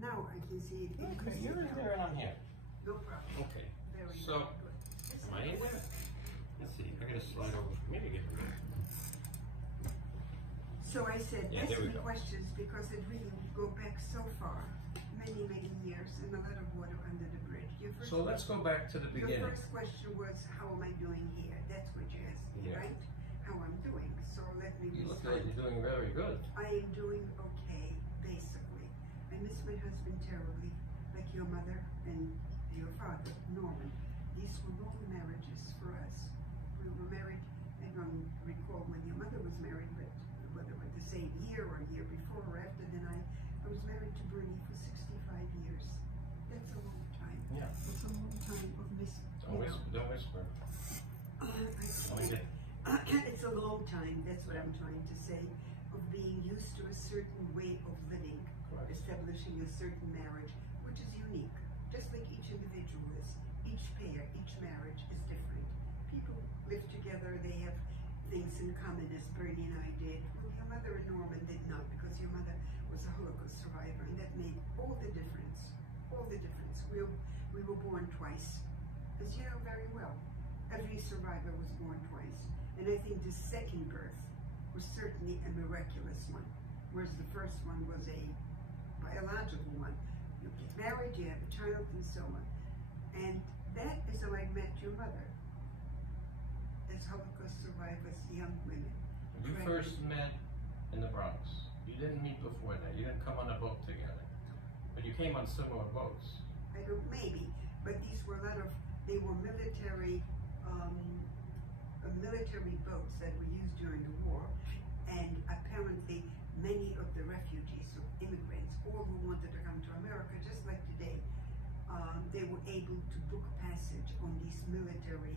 Now I can see it. Okay, you're in there and I'm here. No problem. Okay. Very So, good. am I in there? Let's see. I gotta slide over. Maybe get rid of it. So I said, Yeah, ask there we me go. questions because it really go back so far, many, many years, and a lot of water under the bridge. So let's go back to the Your beginning. first question was, how am I doing here? That's what you asked me, Yeah. right? How I'm doing. So let me You look respond. like you're doing very good. I am doing okay, basically. I miss my husband terribly, like your mother and your father, Norman. These were long marriages for us. We were married, I don't recall when your mother was married, but whether it was the same year or a year before or after, then I was married to Bernie for 65 years. That's a long time. Yeah. It's a long time of Don't whisper. Don't whisper. It's a long time, that's what I'm trying to say, of being used to a certain way of living, Correct. establishing a certain marriage, which is unique, just like each individual is. Each pair, each marriage is different. People live together, they have things in common, as Bernie and I did. Well, your mother and Norman did not, because your mother was a Holocaust survivor, and that made all the difference. All the difference. We were born twice, as you know very well. Every survivor was born twice. And I think the second birth was certainly a miraculous one, whereas the first one was a biological one. You get married, you have a child, and so on. And that is how I met your mother, as Holocaust survivors, young women. You first met in the Bronx. You didn't meet before that. You didn't come on a boat together. But you came on similar boats. I don't, maybe, but these were a lot of, they were military boats that were used during the war, and apparently many of the refugees, or immigrants, all who wanted to come to America, just like today, they were able to book passage on these military,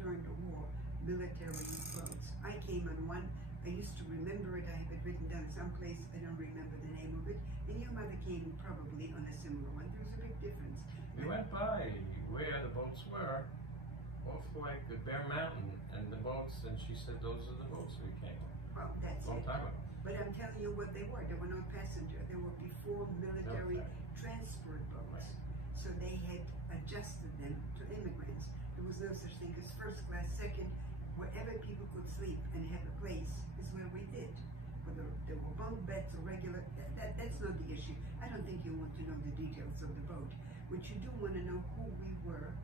during the war, military boats. I came on one. I used to remember it. I have it written down someplace. I don't remember the name of it. And your mother came probably on a similar one. There was a big difference. We went by where the boats were, off like the Bear Mountain, and the boats, and she said those are the boats we came on. Well, that's A long it. time ago. But I'm telling you what they were. They were not passenger. They were before military transport boats. So they had adjusted them to immigrants. There was no such thing as first class, second. Wherever people could sleep and have a place is where we did. Whether there were bunk beds or regular, that's not the issue. I don't think you want to know the details of the boat. What you do want to know who we were,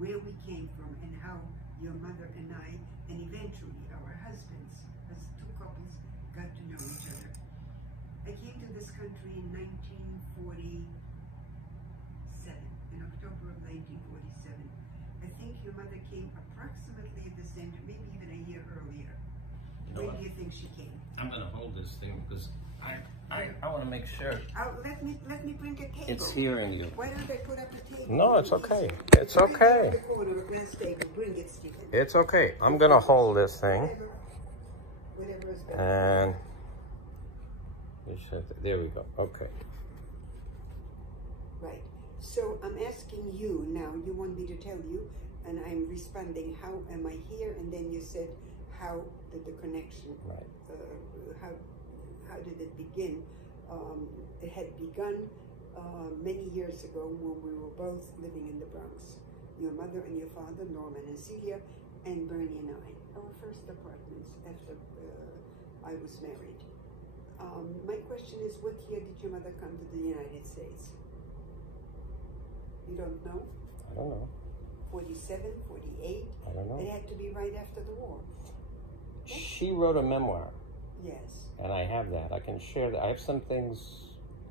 where we came from, and how your mother and I, and eventually our husbands, as two couples, got to know each other. I came to this country in 1947, in October of 1947. I think your mother came approximately at the same time, maybe even a year earlier. When do you think she came? I'm gonna hold this thing because I want to make sure. Let me bring a table. It's hearing you. Why don't I put up a table? No, it's okay. It's okay. The corner, a glass table. Bring it, Stephen. It's okay. I'm gonna hold this thing. Whatever is better. And there we go. Okay. Right. So I'm asking you now. You want me to tell you, and I'm responding. How am I here? And then you said, how did the connection? Right. How did it begin? It had begun many years ago when we were both living in the Bronx. Your mother and your father, Norman and Celia, and Bernie and I. Our first apartments after I was married. My question is, what year did your mother come to the United States? You don't know? I don't know. 47, 48? I don't know. It had to be right after the war. She wrote a memoir. Yes. And I have that. I can share that. I have some things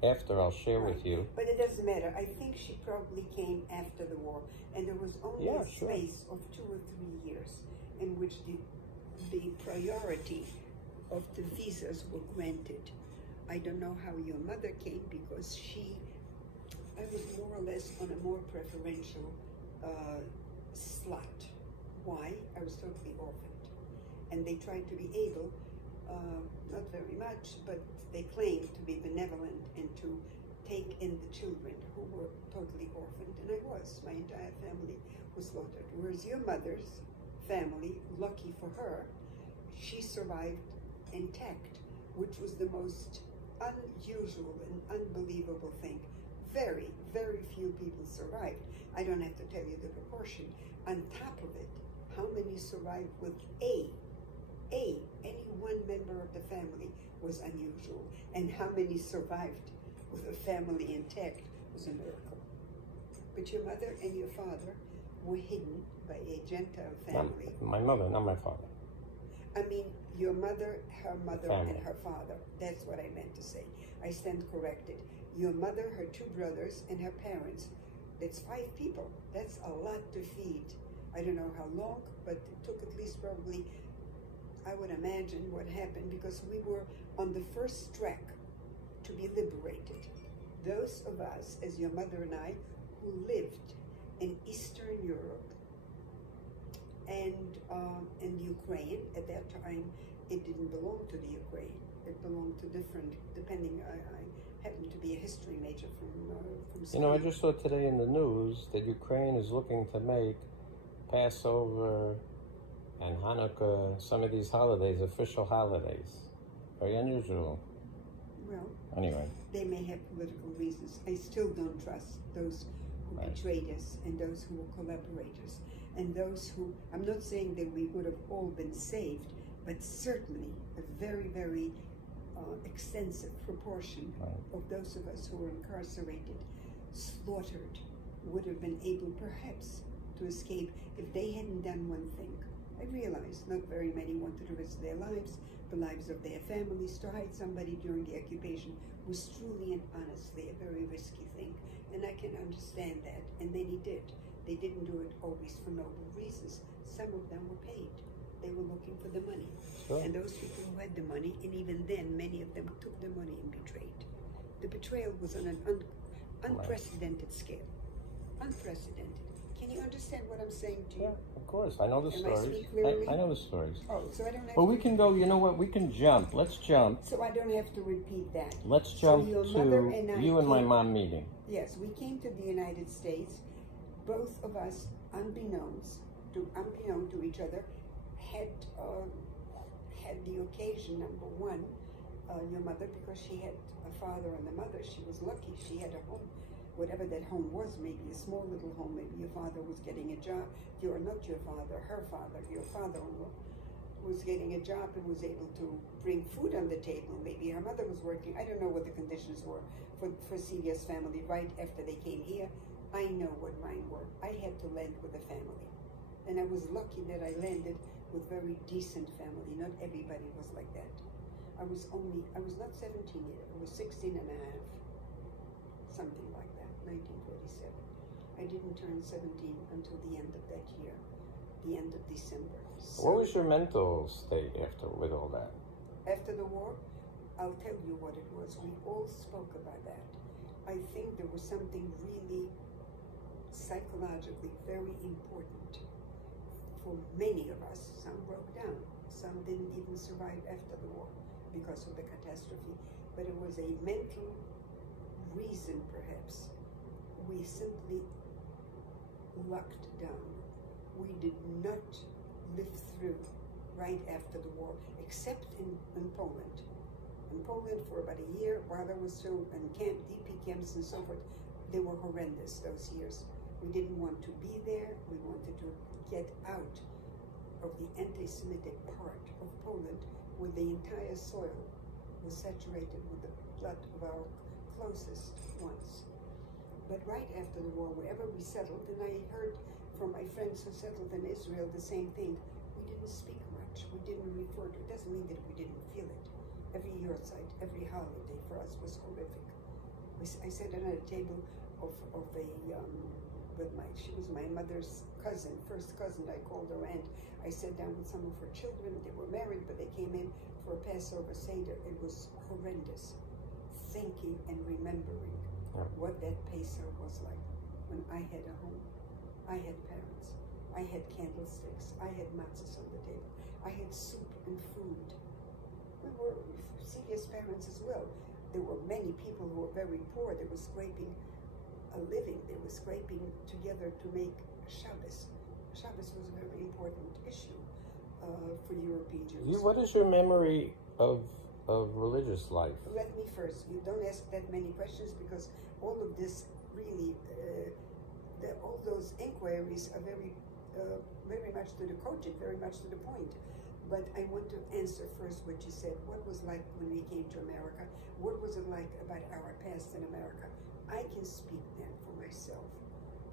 after I'll share with you. But it doesn't matter. I think she probably came after the war. And there was only a space of 2 or 3 years in which the priority of the visas were granted. I don't know how your mother came because I was more or less on a more preferential slot. Why? I was totally orphaned. And they tried to be able, not very much, but they claimed to be benevolent and to take in the children who were totally orphaned. And I was. My entire family was slaughtered. Whereas your mother's family, lucky for her, she survived intact, which was the most unusual and unbelievable thing. Very, very few people survived. I don't have to tell you the proportion. On top of it, how many survived with any one member of the family was unusual. And how many survived with a family intact was a miracle. But your mother and your father were hidden by a Gentile family. My mother, not my father. I mean, your mother, her mother, Family. and her father. That's what I meant to say. I stand corrected. Your mother, her 2 brothers, and her parents. That's 5 people. That's a lot to feed. I don't know how long, but it took at least probably, I would imagine what happened, because we were on the first track to be liberated. Those of us, as your mother and I, who lived in Eastern Europe and Ukraine. At that time, it didn't belong to the Ukraine. It belonged to different, depending, I happen to be a history major from You know, I just saw today in the news that Ukraine is looking to make Passover and Hanukkah, some of these holidays, official holidays. Very unusual. Well, Anyway. they may have political reasons. I still don't trust those who Right. betrayed us and those who were collaborators and those who, I'm not saying that we would have all been saved, but certainly a very, very extensive proportion Right. of those of us who were incarcerated, slaughtered, would have been able perhaps to escape if they hadn't done one thing. I realize not very many wanted to risk their lives, the lives of their families. To hide somebody during the occupation was truly and honestly a very risky thing, and I can understand that, and many did. They didn't do it always for noble reasons. Some of them were paid. They were looking for the money. Sure. And those people who had the money, and even then, many of them took the money and betrayed. The betrayal was on an unprecedented scale. Unprecedented. Can you understand what I'm saying to you? Yeah, of course. I know the Am I stories. speaking clearly? I know the stories. Oh, so I don't have Well, to we can go, you know what, we can jump. Let's jump. So I don't have to repeat that. Let's So jump your to mother and I you and my came- mom meeting. Yes, we came to the United States. Both of us, unbeknown to each other, had the occasion. Number one, your mother, because she had a father and a mother, she was lucky. She had a home, whatever that home was, maybe a small little home. Maybe your father was getting a job. You're not your father, her father, your father-in-law was getting a job and was able to bring food on the table. Maybe her mother was working. I don't know what the conditions were for Celia's family right after they came here. I know what mine were. I had to land with a family. And I was lucky that I landed with very decent family. Not everybody was like that. I was not 17 yet. I was 16 and a half. Something like that, 1947. I didn't turn 17 until the end of that year, the end of December. So What was your mental state after with all that? after the war, I'll tell you what it was. We all spoke about that. I think there was something really psychologically very important for many of us. Some broke down. Some didn't even survive after the war because of the catastrophe. But it was a mental reason, perhaps. We simply locked down. We did not live through right after the war, except in Poland. In Poland for about a year, while I was still in DP camps and so forth, they were horrendous those years. We didn't want to be there. We wanted to get out of the anti-Semitic part of Poland, where the entire soil was saturated with the blood of our closest ones. But right after the war, wherever we settled, and I heard from my friends who settled in Israel the same thing, we didn't speak much. We didn't refer to it. It doesn't mean that we didn't feel it. Every yahrzeit, every holiday for us was horrific. I sat at a table she was my mother's cousin, first cousin. I called her aunt. I sat down with some of her children. They were married, but they came in for a Passover Seder. It was horrendous. Thinking and remembering what that Pesach was like when I had a home. I had parents. I had candlesticks. I had matzahs on the table. I had soup and food. We were Celia's parents as well. There were many people who were very poor. They were scraping a living. They were scraping together to make Shabbos. Shabbos was a very important issue for European Jews. What is your memory of of religious life? Let me first, you don't ask that many questions because all of this really, all those inquiries are very much to the cogent, very much to the point. But I want to answer first what you said. What was like when we came to America? What was it like about our past in America? I can speak then for myself.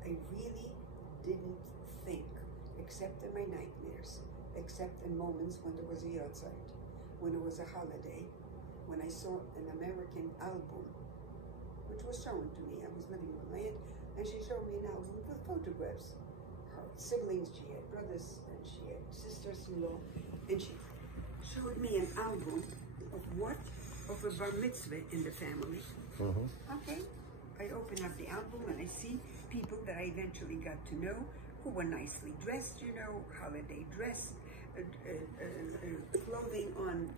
I really didn't think, except in my nightmares, except in moments when there was a yahrzeit, when it was a holiday, when I saw an American album, which was shown to me. I was living with my aunt, and she showed me an album with photographs. Her siblings, she had brothers, and she had sisters-in-law, and she showed me an album of what? Of a bar mitzvah in the family. Okay. I open up the album and I see people that I eventually got to know who were nicely dressed, you know, holiday dress, clothing on.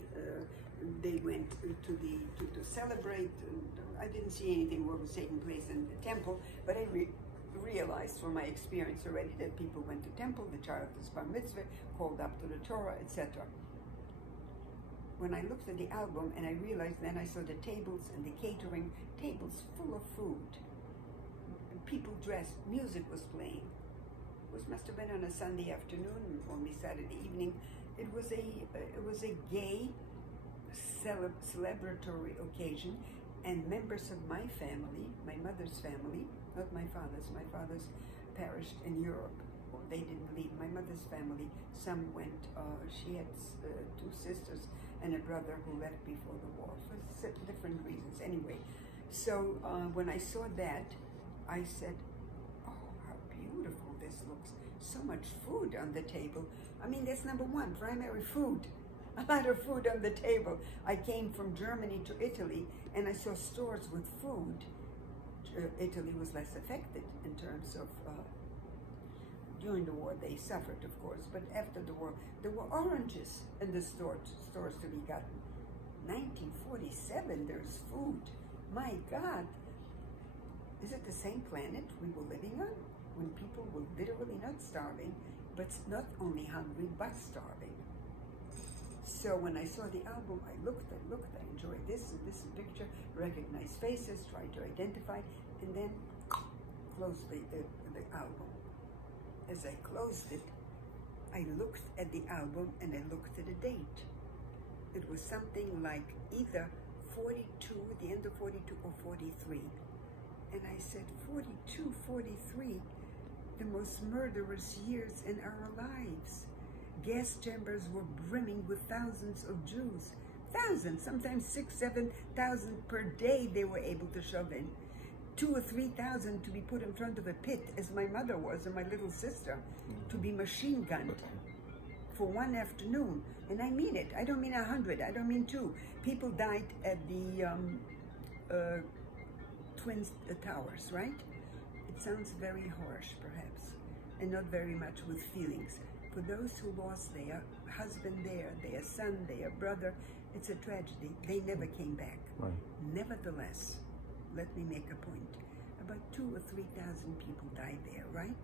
They went to celebrate. I didn't see anything what was taking place in the temple, but I realized from my experience already that people went to temple, the child was bar mitzvah, called up to the Torah, etc. When I looked at the album and I realized, then I saw the tables and the catering, tables full of food. People dressed, music was playing. It must have been on a Sunday afternoon, only Saturday evening. It was a gay, celebratory occasion, and members of my family, my mother's family, not my father's perished in Europe. Well, they didn't leave. My mother's family, some went, she had two sisters and a brother who left before the war for different reasons. Anyway, so when I saw that, I said, oh, how beautiful this looks. So much food on the table. I mean, that's number one, primary food. A lot of food on the table. I came from Germany to Italy, and I saw stores with food. Italy was less affected in terms of, during the war they suffered, of course, but after the war, there were oranges in the stores to be gotten. 1947, there's food. My God. Is it the same planet we were living on? When people were literally not starving, but not only hungry, but starving. So when I saw the album, I looked, I enjoyed this picture, recognized faces, tried to identify, and then closed the album. As I closed it, I looked at the album and I looked at the date. It was something like either 42, the end of 42 or 43. And I said, 42, 43, the most murderous years in our lives. Gas chambers were brimming with thousands of Jews. Thousands, sometimes 6,000, 7,000 per day they were able to shove in. 2,000 or 3,000 to be put in front of a pit, as my mother was, and my little sister, to be machine gunned for one afternoon. And I mean it. I don't mean 100. I don't mean 2. People died at the Twin Towers, right? It sounds very harsh, perhaps, and not very much with feelings. For those who lost their husband there, their son, their brother, it's a tragedy. They never came back. Right. Nevertheless, let me make a point. About 2,000 or 3,000 people died there, right?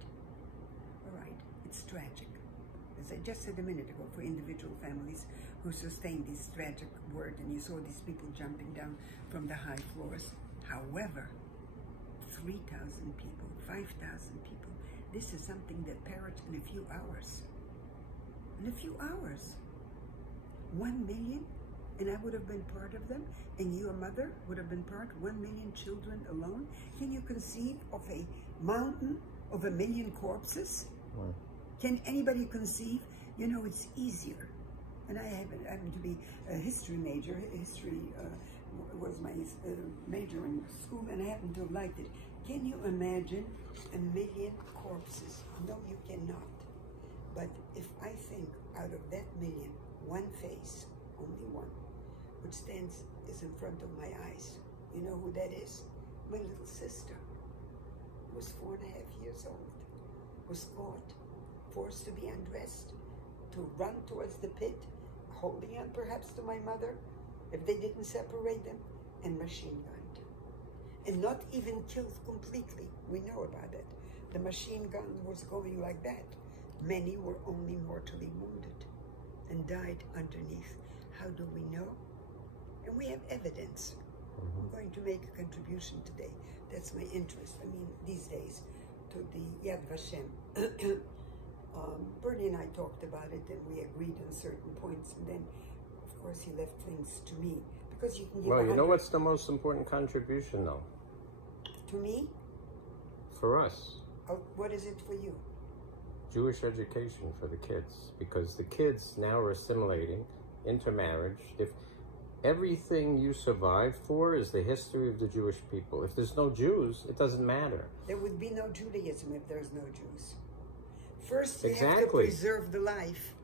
All right, it's tragic. As I just said a minute ago, for individual families who sustained this tragic word, and you saw these people jumping down from the high floors. However, 3,000 people, 5,000 people, this is something that perished in a few hours. In a few hours. 1 million, and I would have been part of them, and your mother would have been part, 1 million children alone. Can you conceive of a mountain of 1 million corpses? Right. Can anybody conceive? You know, it's easier. And I happen to be a history major. History was my major in school, and I happen to have liked it. Can you imagine 1 million corpses? No, you cannot. But if I think out of that million, one face, only one, which is in front of my eyes, you know who that is? My little sister, who was 4.5 years old, was caught, forced to be undressed, to run towards the pit, holding on perhaps to my mother, if they didn't separate them, and machine gunned. And not even killed completely. We know about it. The machine gun was going like that. Many were only mortally wounded and died underneath. How do we know? And we have evidence. I'm going to make a contribution today. That's my interest. I mean, these days, to the Yad Vashem. Bernie and I talked about it, and we agreed on certain points. And then, of course, he left things to me because you can give. Well, you know what's the most important contribution, though? To me? For us. Oh, what is it for you? Jewish education for the kids, because the kids now are assimilating intermarriage. If everything you survive for is the history of the Jewish people, if there's no Jews, it doesn't matter. There would be no Judaism if there's no Jews. First, you have to Exactly. preserve the life.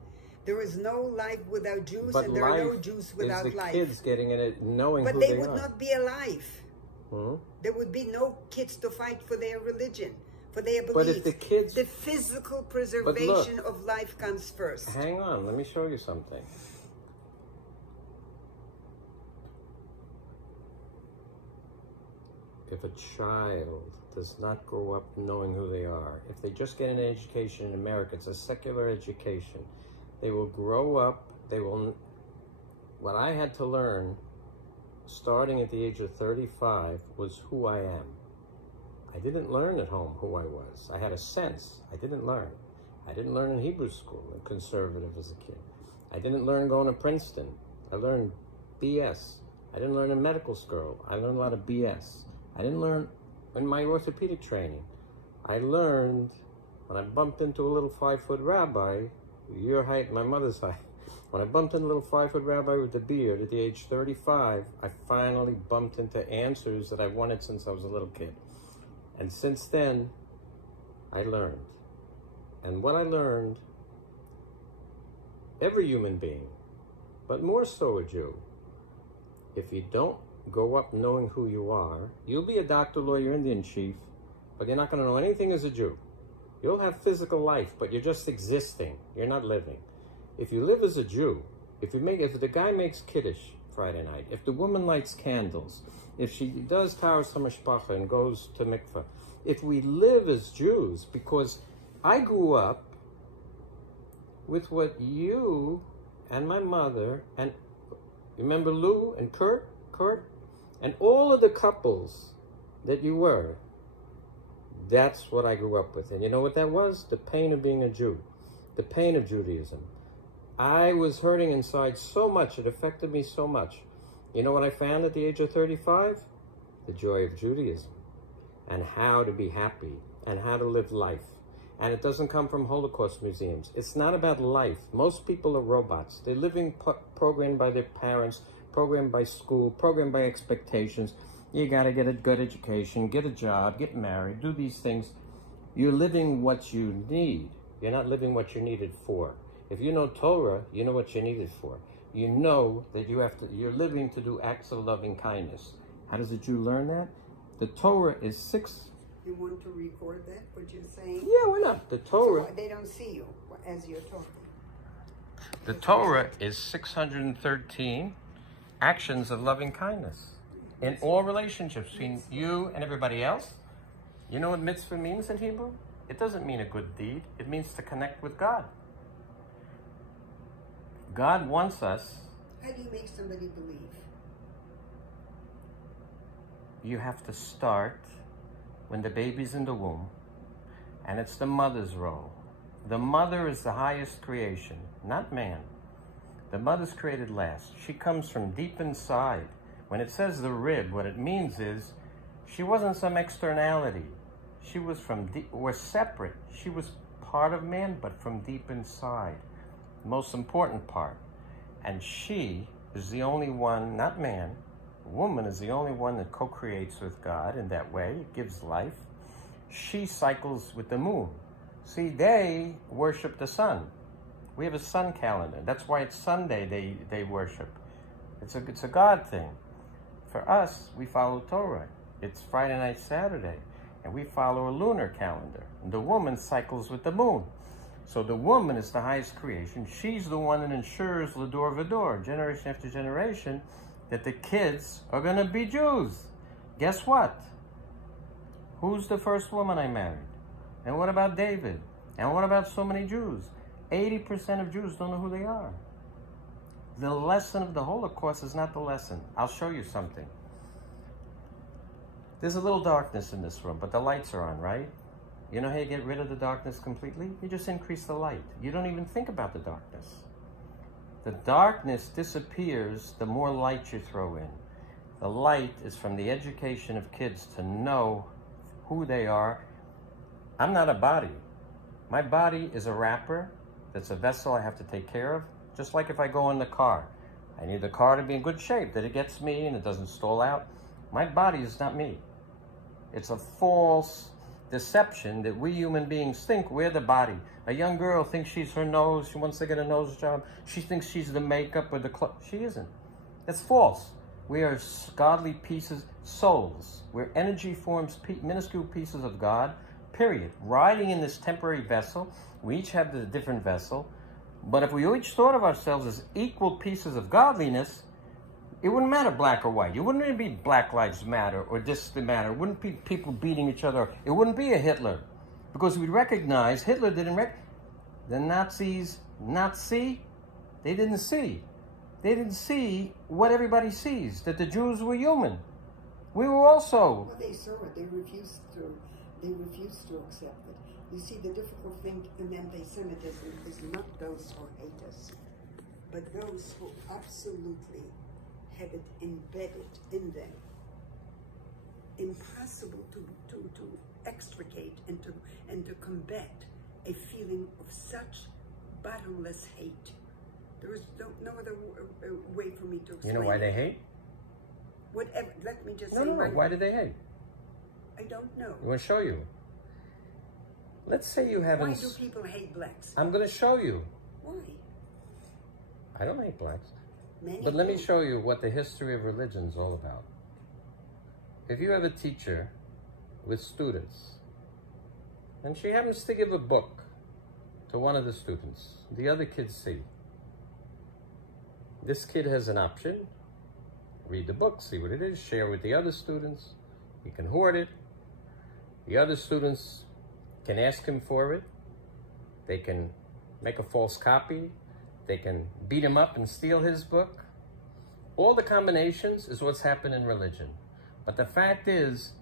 There is no life without Jews, But and there are no life Jews without is the life. kids getting in it, knowing But who they they would are. not be alive. Hmm? There would be no kids to fight for their religion, for their beliefs. But if the kids... The physical preservation of life comes first. Hang on, let me show you something. If a child does not grow up knowing who they are, if they just get an education in America, it's a secular education, they will grow up, they will... What I had to learn, starting at the age of 35, was who I am. I didn't learn at home who I was. I had a sense. I didn't learn. I didn't learn in Hebrew school, and conservative as a kid. I didn't learn going to Princeton. I learned BS. I didn't learn in medical school. I learned a lot of BS. I didn't learn in my orthopedic training. I learned when I bumped into a little 5-foot rabbi, your height, my mother's height. When I bumped into a little 5-foot rabbi with a beard at the age 35, I finally bumped into answers that I wanted since I was a little kid. And since then, I learned. And what I learned, every human being, but more so a Jew, if you don't grow up knowing who you are, you'll be a doctor, lawyer, Indian chief, but you're not going to know anything as a Jew. You'll have physical life, but you're just existing. You're not living. If you live as a Jew, if the guy makes Kiddush Friday night, if the woman lights candles, if she does Taharas HaMishpacha and goes to mikveh, if we live as Jews, because I grew up with what you and my mother, and remember Lou and Kurt, and all of the couples that you were, that's what I grew up with. And you know what that was? The pain of being a Jew, the pain of Judaism. I was hurting inside so much, it affected me so much. You know what I found at the age of 35? The joy of Judaism, and how to be happy, and how to live life. And it doesn't come from Holocaust museums. It's not about life. Most people are robots. They're living programmed by their parents, programmed by school, programmed by expectations. You got to get a good education, get a job, get married, do these things. You're living what you need. You're not living what you're needed for. If you know Torah, you know what you're needed for. You know that you're living to do acts of loving kindness. How does a Jew learn that? The Torah is 6... You want to record that, what you're saying? Yeah, why not? The Torah... So they don't see you as you're talking. The Torah is 613 actions of loving kindness in all relationships between you and everybody else. You know what mitzvah means in Hebrew? It doesn't mean a good deed. It means to connect with God. God wants us... How do you make somebody believe? You have to start when the baby's in the womb, and it's the mother's role. The mother is the highest creation, not man. The mother's created last. She comes from deep inside. When it says the rib, what it means is she wasn't some externality. She was from deep, we're separate. She was part of man, but from deep inside. The most important part. And she is the only one, not man, woman is the only one that co-creates with God in that way. It gives life. She cycles with the moon. See, they worship the sun. We have a sun calendar. That's why it's Sunday they worship. It's a God thing. For us, we follow Torah. It's Friday night, Saturday, and we follow a lunar calendar. And the woman cycles with the moon. So the woman is the highest creation. She's the one that ensures L'dor V'dor, generation after generation, that the kids are going to be Jews. Guess what? Who's the first woman I married? And what about David? And what about so many Jews? 80% of Jews don't know who they are. The lesson of the Holocaust is not the lesson. I'll show you something. There's a little darkness in this room, but the lights are on, right? You know how you get rid of the darkness completely? You just increase the light. You don't even think about the darkness. The darkness disappears the more light you throw in. The light is from the education of kids to know who they are. I'm not a body. My body is a wrapper. That's a vessel I have to take care of. Just like if I go in the car. I need the car to be in good shape, that it gets me and it doesn't stall out. My body is not me. It's a false deception that we human beings think we're the body. A young girl thinks she's her nose. She wants to get a nose job. She thinks she's the makeup or the clothes. She isn't. That's false. We are godly pieces, souls. We're energy forms, minuscule pieces of God, period. Riding in this temporary vessel. We each have the different vessel. But if we each thought of ourselves as equal pieces of godliness, it wouldn't matter black or white. It wouldn't even be Black Lives Matter or this the matter. It wouldn't be people beating each other. It wouldn't be a Hitler. Because we'd recognize Hitler didn't the Nazis not see. They didn't see. They didn't see what everybody sees, that the Jews were human. We were also. Well, they saw it. They refused to accept it. You see, the difficult thing in anti-Semitism is not those who hate us, but those who absolutely have it embedded in them. Impossible to extricate and to combat a feeling of such bottomless hate. There is no other way for me to explain. You know why they hate? Whatever. Let me just No. Why do they hate? I don't know. I'm going to show you. Let's say you haven't. Why do people hate blacks? I'm going to show you. Why? I don't hate blacks. Many But let me do. show you what the history of religion is all about. If you have a teacher with students, and she happens to give a book to one of the students, the other kids see. This kid has an option. Read the book, see what it is, share with the other students. He can hoard it. The other students can ask him for it. They can make a false copy. They can beat him up and steal his book. All the combinations is what's happened in religion. But the fact is,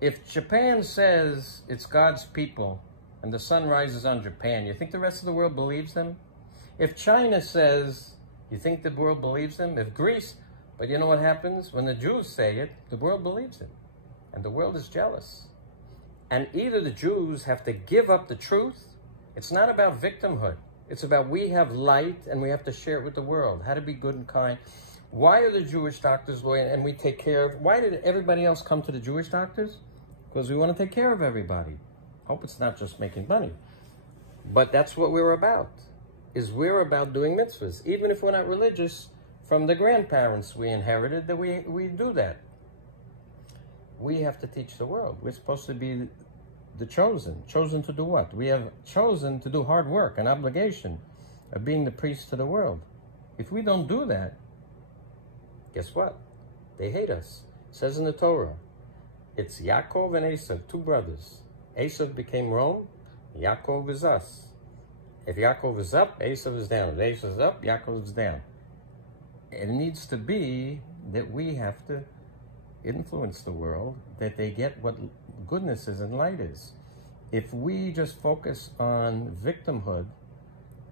if Japan says it's God's people and the sun rises on Japan, you think the rest of the world believes them? If China says, you think the world believes them? If Greece, but you know what happens? When the Jews say it, the world believes it. And the world is jealous. And either the Jews have to give up the truth. It's not about victimhood. It's about we have light and we have to share it with the world. How to be good and kind. Why are the Jewish doctors loyal and we take care of? Why did everybody else come to the Jewish doctors? Because we want to take care of everybody. Hope it's not just making money. But that's what we're about. Is we're about doing mitzvahs. Even if we're not religious, from the grandparents we inherited that we do that. We have to teach the world. We're supposed to be the chosen. Chosen to do what? We have chosen to do hard work, an obligation of being the priest to the world. If we don't do that, guess what? They hate us. It says in the Torah, it's Yaakov and Esav, two brothers. Esav became Rome, Yaakov is us. If Yaakov is up, Esav is down. If Esav is up, Yaakov is down. It needs to be that we have to influence the world, that they get what goodness is and light is. If we just focus on victimhood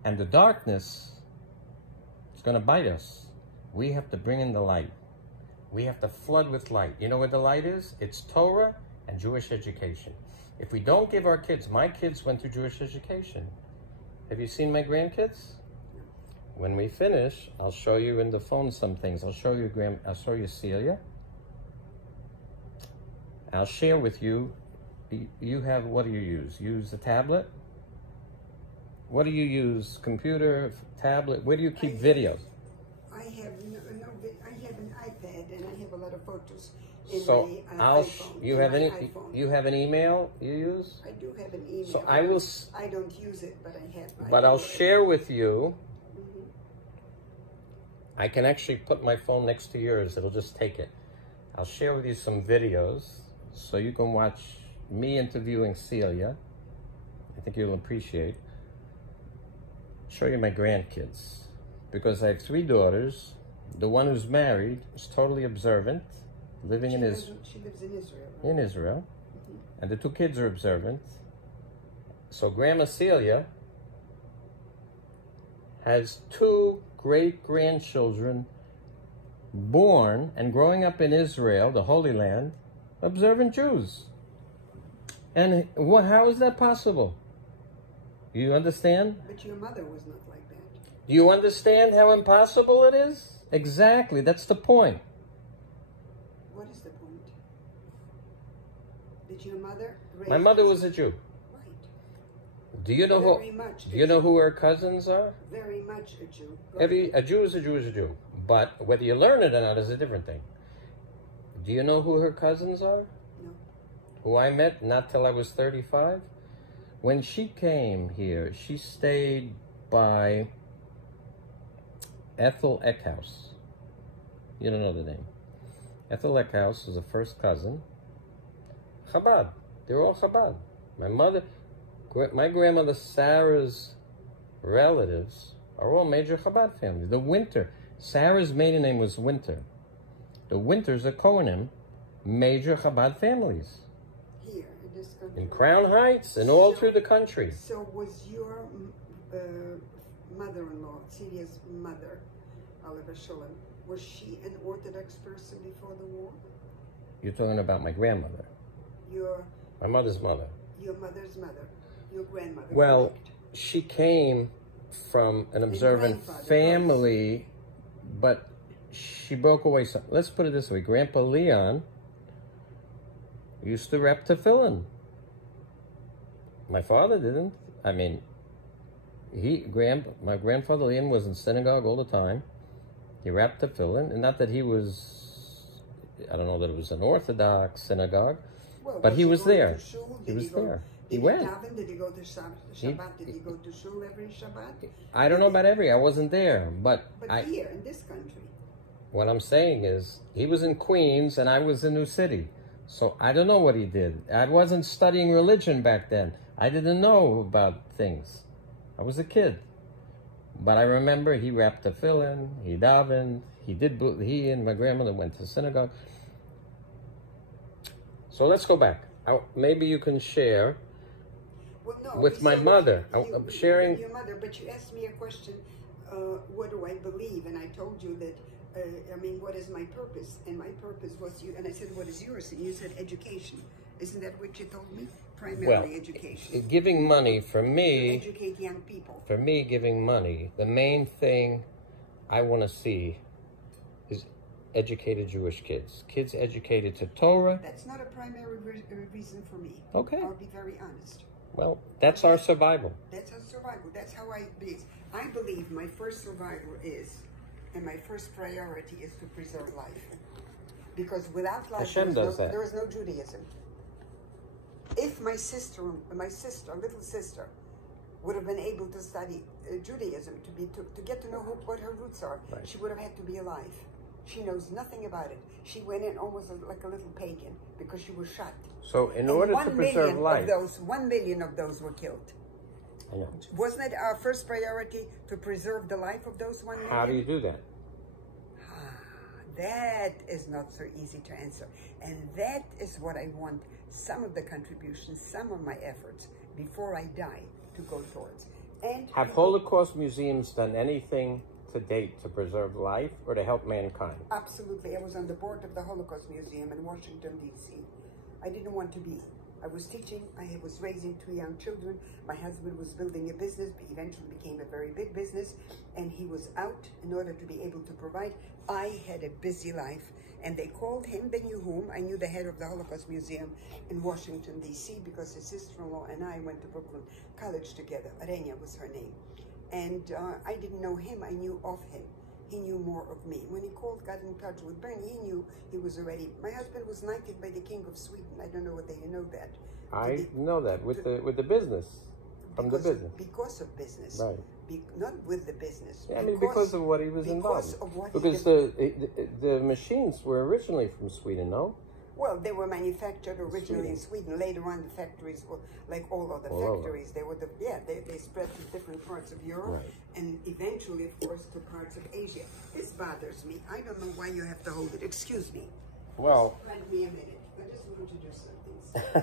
and the darkness, it's going to bite us. We have to bring in the light. We have to flood with light. You know what the light is? It's Torah and Jewish education. If we don't give our kids, my kids went through Jewish education. Have you seen my grandkids? When we finish, I'll show you in the phone some things. I'll show you Celia. I'll share with you. You have, what do you use? Use a tablet? What do you use? Computer, tablet? Where do you keep videos? I have I have an iPad and I have a lot of photos in So my iPhone. you have you have an email you use? I do have an email. So I don't use it, but I have. But I'll share with you. I can actually put my phone next to yours. It'll just take it. I'll share with you some videos so you can watch me interviewing Celia. I think you'll appreciate. Show you my grandkids. because I have 3 daughters. The one who's married is totally observant, living in Israel. She lives in Israel. Right? In Israel. And the 2 kids are observant. So Grandma Celia has 2 great-grandchildren born and growing up in Israel, the Holy Land, observant Jews. And how is that possible? You understand? But your mother was not like that. Do you understand how impossible it is? Exactly, that's the point. What is the point? Did your mother raise My mother was a Jew. Right. Do you know who her cousins are? Very much a Jew. A Jew is a Jew is a Jew. But whether you learn it or not is a different thing. Do you know who her cousins are? No. Who I met not till I was 35? When she came here, she stayed by Ethel Eckhouse. You don't know the name. Ethel Eckhouse is the first cousin. Chabad. They're all Chabad. My grandmother Sarah's relatives are all major Chabad families. The Winter. Sarah's maiden name was Winter. The Winters are Kohanim, major Chabad families. Here, in this country. In Crown Heights and all through the country. So was your mother-in-law, Celia's mother, Oliver Sholem, was she an Orthodox person before the war? You're talking about my grandmother. My mother's mother. Your mother's mother. Your grandmother. Well, correct. she came from an observant family, but she broke away. Let's put it this way. Grandpa Leon used to rep tefillin. My father didn't. I mean, my grandfather Leon was in synagogue all the time. He rapped tefillin, and not that he was, I don't know that it was an Orthodox synagogue, well, but he was there. He was there. He went. Did he go to Shabbat? Did he go to shul every Shabbat? I don't know about I wasn't there, but here in this country. What I'm saying is, he was in Queens and I was in New City. So I don't know what he did. I wasn't studying religion back then. I didn't know about things. I was a kid. But I remember he rapped tefillin, he davened, he and my grandmother went to synagogue. So let's go back. Maybe you can share with my mother. I'm sharing. Your mother, but you asked me a question, what do I believe? And I told you that, what is my purpose? And my purpose was you, and I said, what is yours? And you said education. Isn't that what you told me? Primarily education. Giving money for me. To educate young people. For me, giving money, the main thing I want to see is educated Jewish kids. Kids educated to Torah. That's not a primary reason for me. Okay. I'll be very honest. Well, that's our survival. That's our survival. That's how I believe. I believe my first survival is, and my first priority is to preserve life. Because without life, there is no Judaism. If my little sister, would have been able to study Judaism, to get to know what her roots are, right, she would have had to be alive. She knows nothing about it. She went in almost like a little pagan because she was shot. So in order to preserve life, 1 million of those were killed. I know. Wasn't it our first priority to preserve the life of those 1 million? How do you do that? That is not so easy to answer. And that is what I want some of the contributions, some of my efforts before I die to go towards. And have Holocaust museums done anything to date to preserve life or to help mankind? Absolutely. I was on the board of the Holocaust Museum in Washington, D.C. I didn't want to be. I was teaching. I was raising 2 young children. My husband was building a business, but eventually became a very big business, and he was out in order to be able to provide. I had a busy life, and they called him. They knew whom. I knew the head of the Holocaust Museum in Washington, D.C., because his sister-in-law and I went to Brooklyn College together. Arenia was her name. And I didn't know him. I knew of him. He knew more of me. When he got in touch with Bernie, he knew he was already. My husband was knighted by the King of Sweden. I don't know whether you know that. I know that with the business, the business. Because of business, right? Not with the business. Yeah, because of what he was involved. Because the machines were originally from Sweden, no? Well, they were manufactured originally in Sweden. Later on, the factories were like all other factories. They were they spread to different parts of Europe and eventually, of course, to parts of Asia. This bothers me. I don't know why you have to hold it. Excuse me. Well, just lend me a minute. I just want to do something.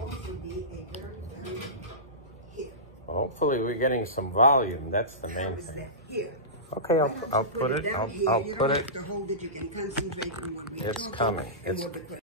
Also be a very here. Hopefully, we're getting some volume. That's the main thing. Here. Okay, I'll put it. I'll put it. You can concentrate on what we're It's coming.